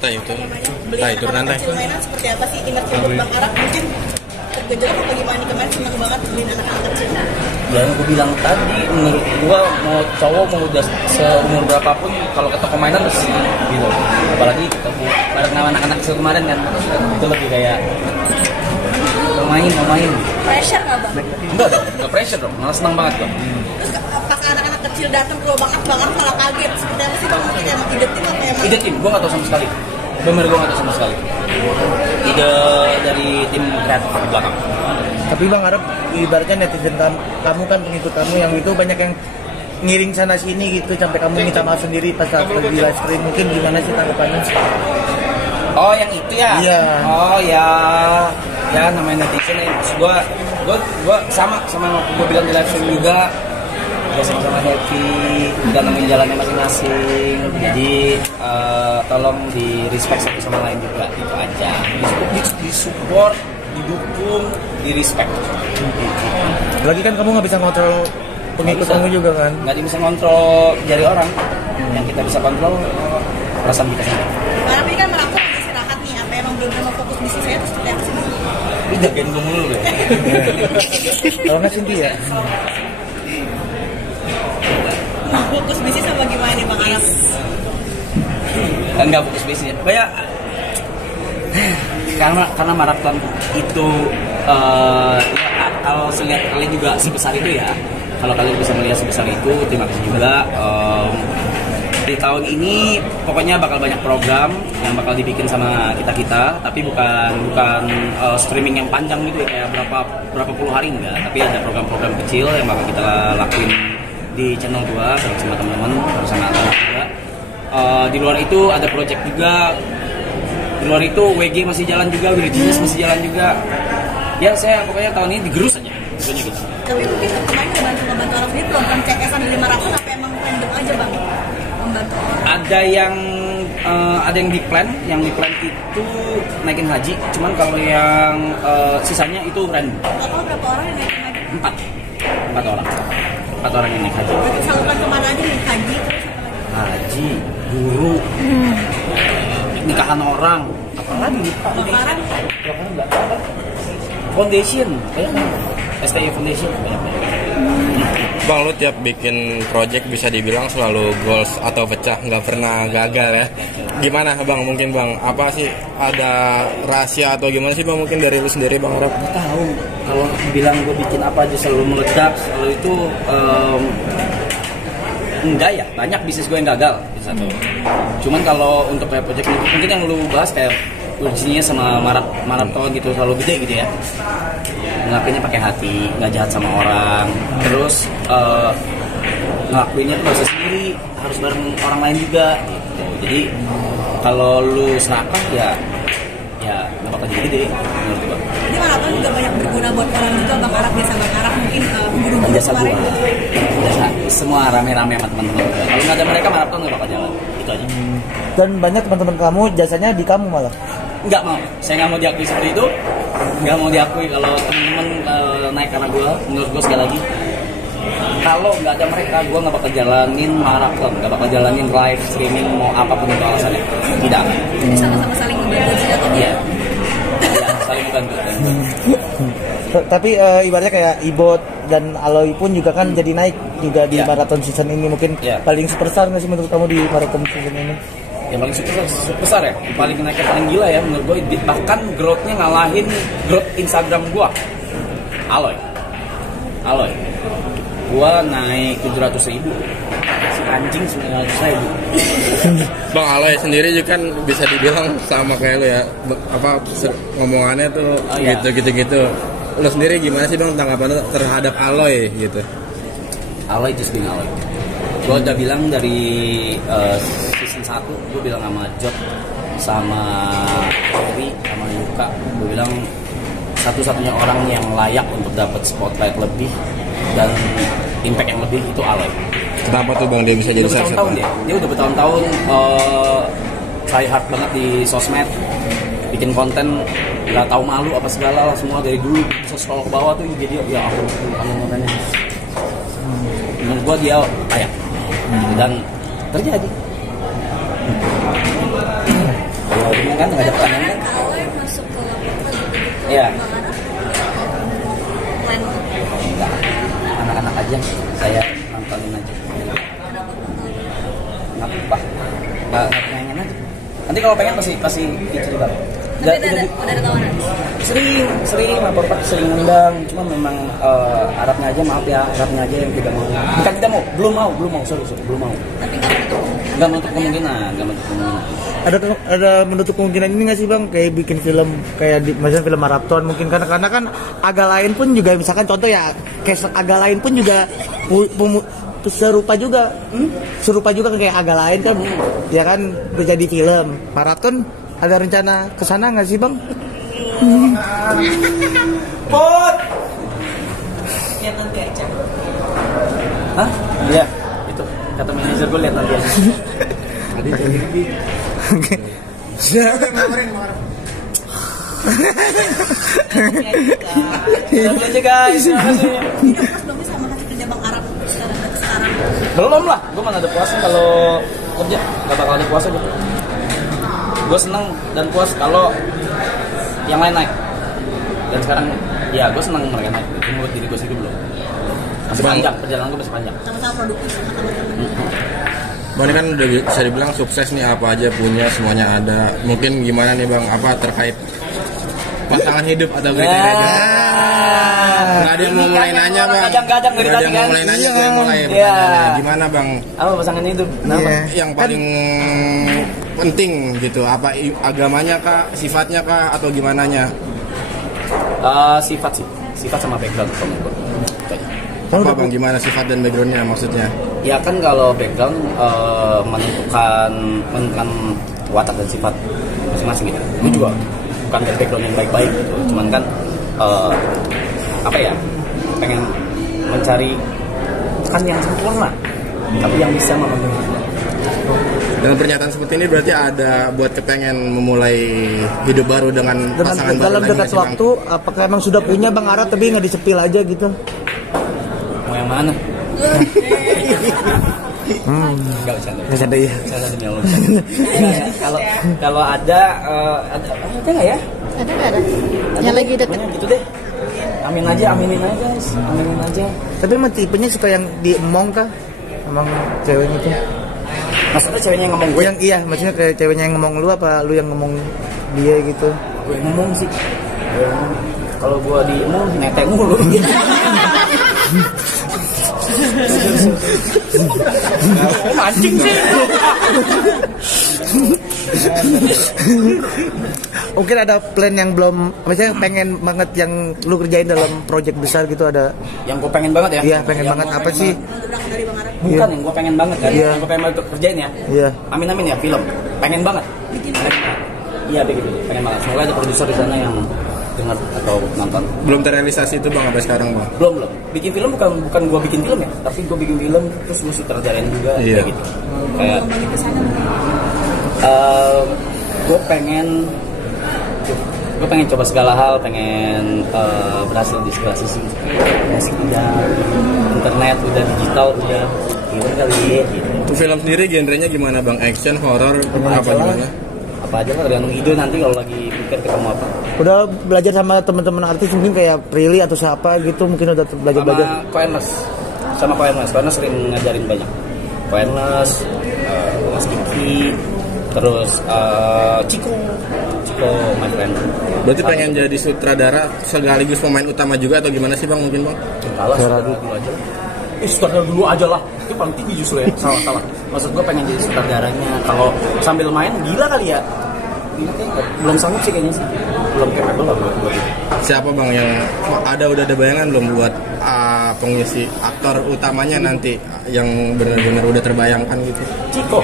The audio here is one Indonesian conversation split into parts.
Tayo itu. Tayo itu nanti. Mainan seperti apa sih inersi untuk Bang Arab mungkin tergejolak apa gimana nih kemarin seneng banget beliin anak-anak kecil. Yang gue bilang tadi, menurut gue mau cowok mau udah seumur berapapun kalau ke toko mainan pasti gitu. Apalagi ketemu bareng sama anak-anak kecil kemarin kan, itu lebih kayak mau main. Pressure nggak Bang? Enggak dong, enggak pressure dong, malah senang banget dong. Terus pas anak-anak kecil datang ke Bang Arab malah kaget. Seperti apa sih Bang? Mungkin emang ide tim apa emang? Ide tim, gue nggak tahu sama sekali. Bener gue nggak tahu sama sekali. Ide dari tim kreatif di belakang. Tapi Bang Arab, ibaratnya netizen kamu kan pengikut kamu yang itu banyak yang ngiring sana sini gitu sampai kamu minta maaf sendiri pas saat di live stream, mungkin gimana sih tanggapannya? Oh yang itu ya? Iya. Oh ya namanya netizen ya. Gue sama waktu gue bilang di live stream juga. Ya sama-sama happy, kita nemuin jalannya masing-masing. Jadi tolong di respect satu sama lain juga, itu aja. Di support, didukung, di respect. Lagi kan kamu nggak bisa kontrol pengikut kamu juga kan? Nggak bisa kontrol jari orang. Yang kita bisa kontrol perasaan kita sendiri. Bang Arab ini kan melakukan istirahat nih, apa emang belum mau fokus bisnis saya terus seperti apa sih? Lu jagain gue mulu deh. Kalau nggak Cindy ya? Fokus bisnis sama gimana nih Bang Arab? Enggak fokus bisnis. Banyak karena maraton itu ya, kalau selihat kalian juga sebesar itu ya. Kalau kalian bisa melihat sebesar itu, terima kasih juga. Di tahun ini pokoknya bakal banyak program yang bakal dibikin sama kita, tapi bukan streaming yang panjang gitu ya, kayak berapa puluh hari enggak, tapi ada program-program kecil yang bakal kita lakuin di channel gua sama teman-teman, bersama anak juga. Di luar itu ada project juga. Di luar itu WG masih jalan juga, Wirjinis masih jalan juga. Ya saya pokoknya tahun ini digerus aja, pokoknya gitu. Tapi mungkin kemarin ngebantu Arab sendiri program CS-an di maraton apa emang random aja Bang? Membantu orang. Ada yang di plan itu naikin haji, cuman kalau yang sisanya itu random. Total berapa orang yang naikin haji? 4 orang yang naik haji. Berarti salurkan kemana aja nih haji? Haji, guru, nikahan orang, apalagi Bakaran? enggak foundation, banyak STI Foundation banyak. Bang, lu tiap bikin project bisa dibilang selalu goals atau pecah, nggak pernah gagal ya. Gimana Bang, mungkin Bang, apa sih ada rahasia atau gimana sih Bang, mungkin dari lu sendiri Bang Arab? Nggak tahu, kalau bilang gue bikin apa aja selalu meledak, selalu itu enggak ya, banyak bisnis gue yang gagal satu. Cuman kalau untuk kayak project mungkin yang lu bahas kayak urgensinya sama maraton gitu selalu gede gitu ya. Ngelakuinnya pakai hati, nggak jahat sama orang. Terus ngelakuinnya tuh harus sendiri, harus bareng orang lain juga gitu. Jadi kalau lu serakah ya nggak bakal jadi gede menurut gua. Ini maraton juga banyak berguna buat orang juga Bang Arab, biasa Bang Arab mungkin guru-guru Jasa kemarin. gua. Semua rame-rame sama teman-teman gua. Kalau nggak ada mereka maraton nggak bakal jalan. Itu aja. Dan banyak teman-teman kamu jasanya di kamu malah. Nggak mau, saya nggak mau diakui seperti itu. Nggak mau diakui kalau teman-teman naik karena gue. Menurut gue sekali lagi, kalau nggak ada mereka, gue nggak bakal jalanin maraton, nggak bakal jalanin live streaming, mau apapun itu alasannya. Tidak. Jadi sama-sama saling membantu atau Iya. Ya, saling membantu. Tapi ibaratnya kayak Ibot dan Aloy pun juga kan jadi naik juga di Iya. maraton season ini, mungkin Iya. paling superstar nggak sih menurut kamu di maraton season ini? Yang paling besar ya, paling naiknya paling gila ya menurut gue. Bahkan growth-nya ngalahin growth Instagram gue. Aloy. Gue naik 700.000. Si anjing 900.000. Bang, Aloy sendiri juga kan bisa dibilang sama kayak lu ya, ngomongannya tuh Oh, iya. gitu. Lu sendiri gimana sih Bang tanggapan lu terhadap Aloy gitu? Aloy just being Aloy. Gue udah bilang dari season 1, gue bilang sama Jot, sama Eri, sama Yuka, gue bilang satu-satunya orang yang layak untuk dapat spotlight lebih dan impact yang lebih itu Aloy. Kenapa tuh Bang dia bisa jadi Udah bertahun-tahun dia udah bertahun-tahun try hard banget di sosmed, bikin konten, nggak tahu malu apa segala lah, semua dari dulu bisa scroll ke bawah tuh jadi ya aku konten-kontennya. Menurut gue dia layak dan terjadi. bingung kan, nggak ada pertanyaan kan? Kalau yang masuk ke lapangan gitu, Iya. plan Enggak, anak-anak aja, saya nontonin aja. Nggak pengen aja. Nanti kalau pengen pasti dicerita. tapi udah ada tawaran. Sering lapor Pak, sering undang, cuma memang Arabnya aja, maaf ya, Arabnya aja yang tidak mau. Bukan tidak mau, belum mau, sorry, belum mau. Tapi Nggak menutup kemungkinan. Ada menutup kemungkinan ini nggak sih bang, kayak bikin film kayak misalnya film maraton mungkin, karena kan agak lain pun juga, misalkan contoh ya kayak agak lain pun juga serupa juga kayak agak lain kan, ya kan menjadi film maraton. Ada rencana kesana nggak sih bang? Pot. ya nanti aja. Hah? Iya, itu kata manajer gue, lihat nanti aja. Tadi jadi Oke. aja guys. Ini terus belum bisa sama kasih kerja Bang Arab sekarang. Belum lah, gue mana ada puasa kalau kerja, gak bakal ada puasa gue. Gue seneng dan puas kalau yang lain naik. Dan sekarang, ya gue seneng mereka naik. Menurut diri gue sendiri belum. Masih panjang, perjalanan gue masih panjang. Sama-sama produktif sama teman-teman. Bang, ini kan udah bisa dibilang sukses nih, apa aja punya, semuanya ada. Mungkin gimana nih bang, apa terkait pasangan hidup atau kriterianya? Nggak ada yang mau mulai nanya bang. Kadang-kadang dari Nggak ada tadi yang mau kan. mulai nanya, gue yang mulai Iya. pertanyaannya. Gimana bang? Apa pasangan hidup? Kenapa? Iya. Yang paling penting gitu, apa agamanya kah, sifatnya kah, atau gimana nya? Sifat sama background kalau menurut gue. Itu aja. Apa bang, gimana sifat dan backgroundnya maksudnya? Ya kan kalau background menentukan watak dan sifat masing-masing gitu. Gue juga bukan dari background yang baik-baik gitu. Cuman kan apa ya, pengen mencari kan yang sempurna, tapi yang bisa memenuhi. Dengan pernyataan seperti ini berarti ada buat kepengen memulai hidup baru dengan pasangan baru dalam lagi dekat nggak sih, Bang? waktu, apakah emang sudah punya Bang Ara tapi nggak disepil aja gitu? Mau yang mana? Enggak bercanda. Ada ya. Saya demi Allah bercanda. Kalau ada nggak ya? Ada nggak ada? Yang lagi deket. Pokoknya gitu deh. Aminin aja guys. Aminin aja. Tapi emang tipenya suka yang diemong kah? Emang ceweknya tuh? Maksudnya ceweknya yang ngomong gue? Yang iya, maksudnya kayak ceweknya yang ngomong lu apa lu yang ngomong dia gitu? Gue yang ngomong sih. Kalau gue diemong netek mulu. Mancing sih. Mungkin ada plan yang belum, misalnya pengen banget yang lu kerjain dalam project besar gitu, ada? Yang gue pengen banget ya? Iya, pengen Yang banget gua apa pengen sih? banget. Bukan yang gue pengen banget kan? Iya. Yang gue pengen banget kerjain ya? Iya. Amin ya, film. Pengen banget. Iya begitu, pengen banget. Semoga ada produser di sana yang dengar atau nonton. Belum terrealisasi itu bang sampai sekarang bang? Belum. Bikin film bukan gue bikin film ya, tapi gue bikin film terus gue sutradarain juga. Iya. Kayak gitu. Kayak gue pengen coba segala hal, pengen berhasil di segala sisi. Musik udah, internet udah, digital udah, gitu kali ya. Gitu. Itu film sendiri genrenya gimana bang? Action, horror, apa gimana? Apa aja lah, tergantung ide nanti kalau lagi pikir ketemu apa. Udah belajar sama teman-teman artis mungkin kayak Prilly atau siapa gitu, mungkin udah belajar. Sama Koenles sering ngajarin banyak. Koenles, Mas Kiki, terus Ciko my friend. Berarti pengen jadi sutradara sekaligus pemain utama juga atau gimana sih bang, mungkin bang? Kalah sutradara dulu aja. Sutradara dulu aja lah. Itu paling tinggi justru ya. Salah. Maksud gue pengen jadi sutradaranya. Kalau sambil main gila kali ya. Belum sanggup sih kayaknya sih. Belum capable lah buat itu. Siapa bang yang udah ada bayangan belum buat pengisi aktor utamanya nanti yang benar-benar udah terbayangkan gitu? Ciko,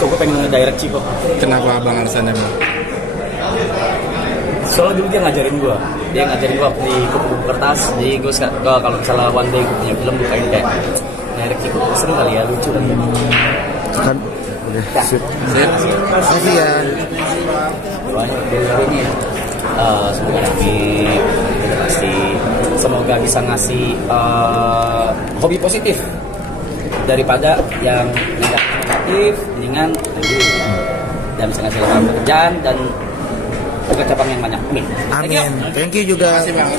gue pengen ngedirect Ciko. Kenapa bang alasannya bang? Soalnya dulu dia ngajarin gue di kupu kertas. Jadi gue kalau misalnya one day gue punya film, gue pengen kayak direct Ciko. Seru kali ya, lucu kali ya. Kan udah sip. Makasih ya. Banyak dari ini ya. Semoga Amik pasti semoga bisa ngasih hobi positif daripada yang negatif, mendingan lanjut. dan bisa ngasih lapangan pekerjaan dan juga cabang yang banyak. Amin. Amin. Thank you juga. Makasih, Bang.